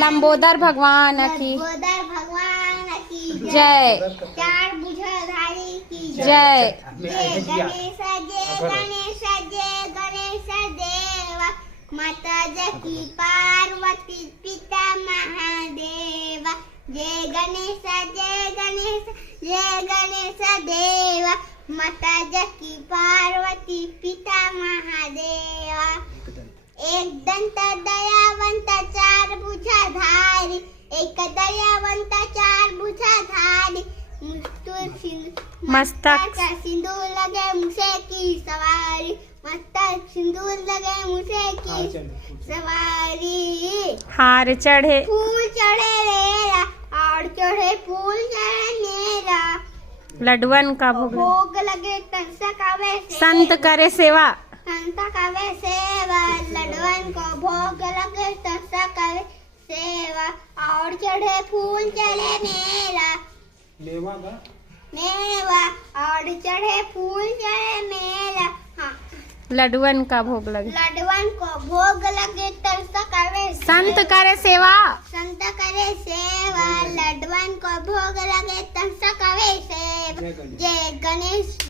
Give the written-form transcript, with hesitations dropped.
लंबोदर भगवान की जय। चार भुजाधारी की जय। जय गणेश देव माता जकी पार्वती पिता महादेव। जय गणेश देव माता जकी पार्वती पिता महादेव। एक दंत दयावंत चार भुजाधारी एक दयावंत चार भुजाधारी मस्तक सिंदूर लगे मुझे की सवारी मस्तक सिंदूर लगे मुझे की सवारी। हार चढ़े फूल चढ़े मेरा और चढ़े फूल चढ़े मेरा। लड्डुअन का भोग लगे तंसा कावे संत करे सेवा। संत कावे सेवा लड्डुअन को भोग लगे तंसा कावे सेवा और चढ़े फूल चढ़े मेरा मेवा और चढ़े फूल चढ़े मेरा। हाँ लड्डुअन का भोग लगे लड्डुअन को भोग लगे तंसा कावे संत करे सेवा। संत करे सेवा लड्डुअन को भोग लगे तंसा कावे सेवा। जय गणेश।